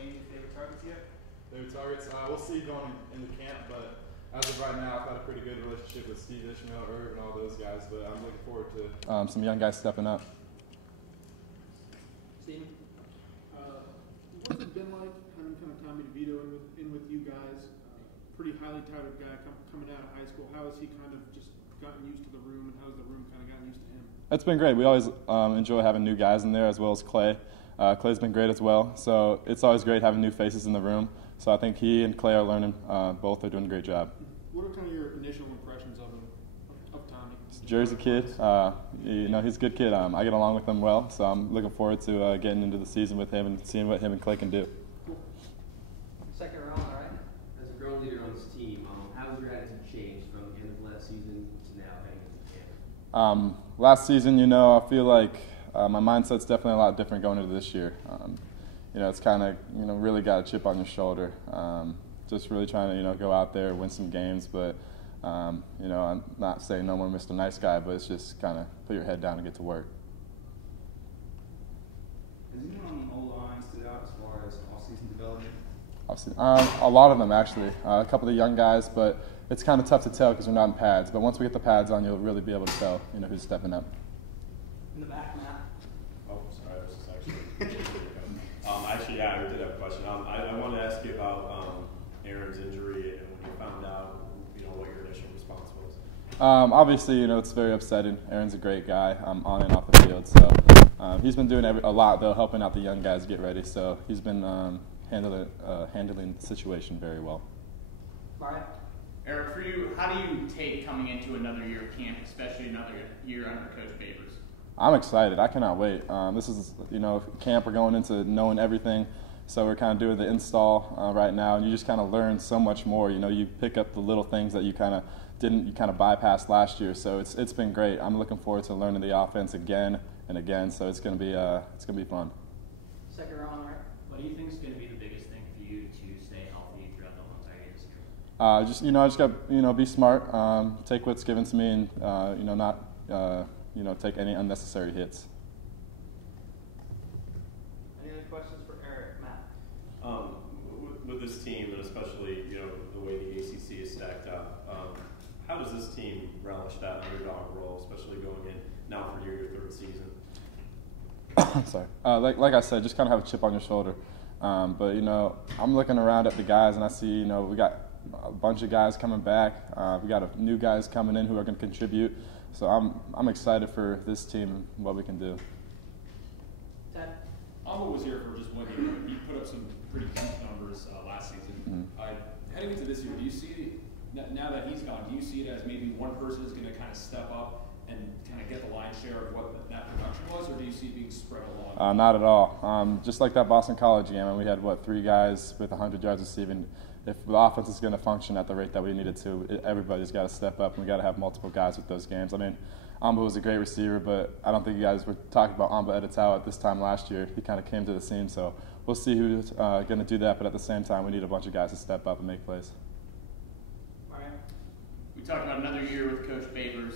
Any favorite targets yet? Favorite targets? We'll see going into camp, but as of right now, I've had a pretty good relationship with Steve Ishmael, Irv, and all those guys, but I'm looking forward to some young guys stepping up. Steven? What's it been like having kind of Tommy DeVito in with you guys? Pretty highly touted guy coming out of high school. How has he kind of just gotten used to the room, and how has the room kind of gotten used to him? It's been great. We always enjoy having new guys in there, as well as Clay. Clay's been great as well, so it's always great having new faces in the room. So I think he and Clay are learning. Both are doing a great job. What are kind of your initial impressions of him, of Tommy? Jersey kid. He's a good kid. I get along with him well, so I'm looking forward to getting into the season with him and seeing what him and Clay can do. Cool. Second round, all right. As a grown leader on this team, how has your attitude changed from the end of last season to now heading into camp? Last season, I feel like my mindset's definitely a lot different going into this year. It's kind of, really got a chip on your shoulder. Just really trying to, go out there, win some games. But, I'm not saying no more Mr. Nice Guy, but it's just kind of put your head down and get to work. Has anyone on the O-line stood out as far as off-season development? A lot of them, actually. A couple of the young guys, but it's kind of tough to tell because we're not in pads. But once we get the pads on, you'll really be able to tell, who's stepping up. In the back, Matt. Oh, sorry, this is actually, yeah, I did have a question. I wanted to ask you about Aaron's injury and when you found out, what your initial response was. Obviously, it's very upsetting. Aaron's a great guy on and off the field, so he's been doing a lot, though, helping out the young guys get ready. So he's been handling the situation very well. Brian? Eric, for you, how do you take coming into another year of camp, especially another year under Coach Babers? I'm excited. I cannot wait. This is, camp. We're going into knowing everything. So we're kind of doing the install right now, and you just kind of learn so much more. You pick up the little things that you kind of bypassed last year. So it's been great. I'm looking forward to learning the offense again and again. So it's gonna be fun. Second round, all right. What do you think is going to be the biggest thing for you to stay healthy throughout the whole entire year? I just got be smart, take what's given to me, and not take any unnecessary hits. Any other questions for Eric, Matt? With this team, and especially the way the ACC is stacked up, how does this team relish that underdog role, especially going in now for your third season? Sorry. Like I said, just kind of have a chip on your shoulder. But I'm looking around at the guys, and I see we got a bunch of guys coming back. We got new guys coming in who are going to contribute. So I'm excited for this team and what we can do. Ted? Amba was here for just 1 year. He put up some pretty huge numbers last season. Heading into this year, do you see, now that he's gone, do you see it as maybe one person is going to kind of step up and kind of get the lion's share of what that production was, or do you see it being spread along? Not at all. Just like that Boston College game, and we had, 3 guys with 100 yards receiving. If the offense is going to function at the rate that we needed to, everybody's got to step up, and we got to have multiple guys with those games. I mean, Amba was a great receiver, but I don't think you guys were talking about Amba Editao at this time last year. He kind of came to the scene, so we'll see who's going to do that, but at the same time, we need a bunch of guys to step up and make plays. Brian? We talked about another year with Coach Babers.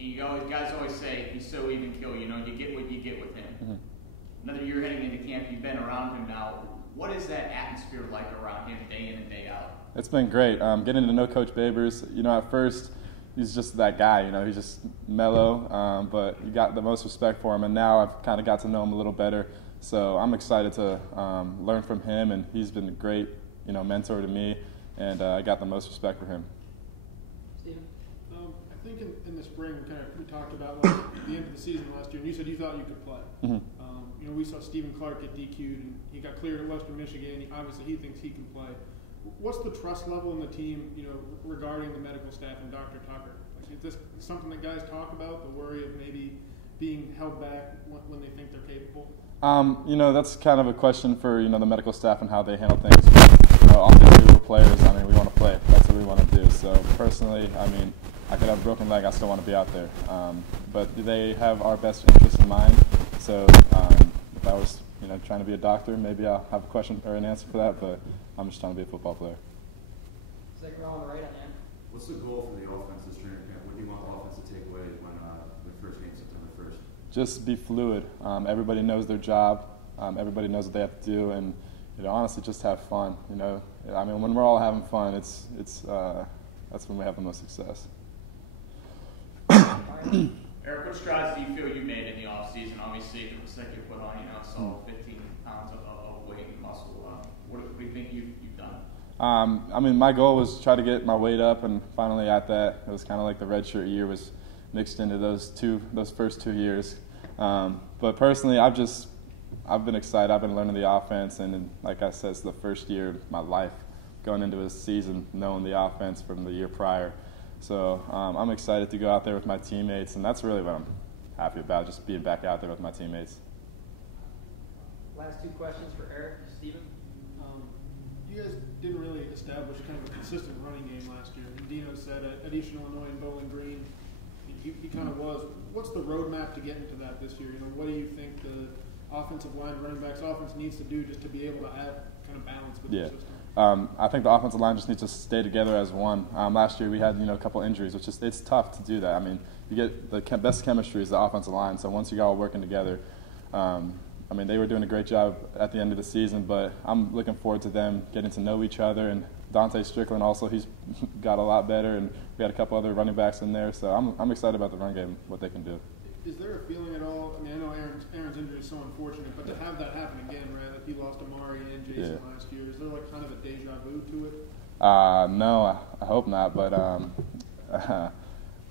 And guys always say he's so even kill. You get what you get with him. Mm-hmm. Another year heading into camp, you've been around him now. What is that atmosphere like around him day in and day out? It's been great. Getting to know Coach Babers, at first he's just that guy, he's just mellow, but you got the most respect for him, and now I've kind of got to know him a little better. So I'm excited to learn from him, and he's been a great, mentor to me, and I got the most respect for him. Steven? I think in the spring we talked about the end of the season last year, and you said you thought you could play. Mm-hmm. We saw Stephen Clark get DQ'd, and he got cleared at Western Michigan. Obviously, he thinks he can play. What's the trust level in the team, regarding the medical staff and Dr. Tucker? Is this something that guys talk about, the worry of maybe being held back when they think they're capable? That's kind of a question for, the medical staff and how they handle things. Obviously, we're players. We want to play. That's what we want to do. So, personally, I could have a broken leg. I still want to be out there. But they have our best interests in mind. So, if I was, trying to be a doctor, maybe I'll have a question or an answer for that. But I'm just trying to be a football player. Second row on the right on the end. What's the goal for the offense this training camp? What do you want the offense to take away when the first game, September 1st? just be fluid. Everybody knows their job. Everybody knows what they have to do, and honestly, just have fun. I mean, when we're all having fun, that's when we have the most success. Eric, what strides do you feel you made in the offseason? Obviously, it looks like you put on, a solid 15 pounds of weight and muscle. What do you think you've done? I mean, my goal was to try to get my weight up, and finally at that, it was kind of like the redshirt year was mixed into those first 2 years. But personally, I've been excited. I've been learning the offense, and like I said, it's the first year of my life going into a season knowing the offense from the year prior. So I'm excited to go out there with my teammates, and that's really what I'm happy about, just being back out there with my teammates. Last two questions for Eric. Steven? You guys didn't really establish kind of a consistent running game last year. And Dino said at East Illinois and Bowling Green, he kind of was. What's the roadmap to get into that this year? What do you think the offensive line, running backs offense needs to do just to be able to have kind of balance with the system? I think the offensive line just needs to stay together as one. Last year we had a couple injuries, which is it's tough to do that. I mean, you get the best chemistry is the offensive line. So once you got all working together, I mean, they were doing a great job at the end of the season, but I'm looking forward to them getting to know each other. And Dante Strickland also, he's got a lot better, and we got a couple other running backs in there. So I'm excited about the run game, what they can do. Is there a feeling at all? I mean, I know Aaron's injury is so unfortunate, but to have that happen again, right? Like he lost Amari and Jason last year. Is there like kind of a deja vu to it? No, I hope not, but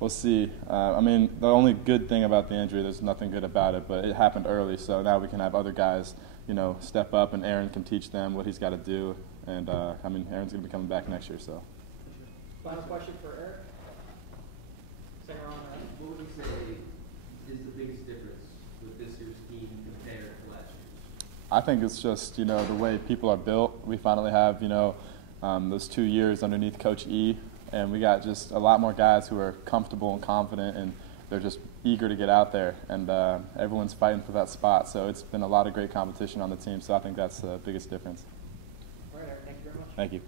we'll see. I mean, the only good thing about the injury, there's nothing good about it, but it happened early, so now we can have other guys, step up, and Aaron can teach them what he's got to do. And I mean, Aaron's going to be coming back next year, so. Final question for Eric. Second round. What would you say is the biggest difference with this year's team compared to last year? I think it's just, the way people are built. We finally have, those 2 years underneath Coach E, and we got just a lot more guys who are comfortable and confident, and they're just eager to get out there, and everyone's fighting for that spot. So it's been a lot of great competition on the team, so I think that's the biggest difference. All right, Eric, thank you very much. Thank you.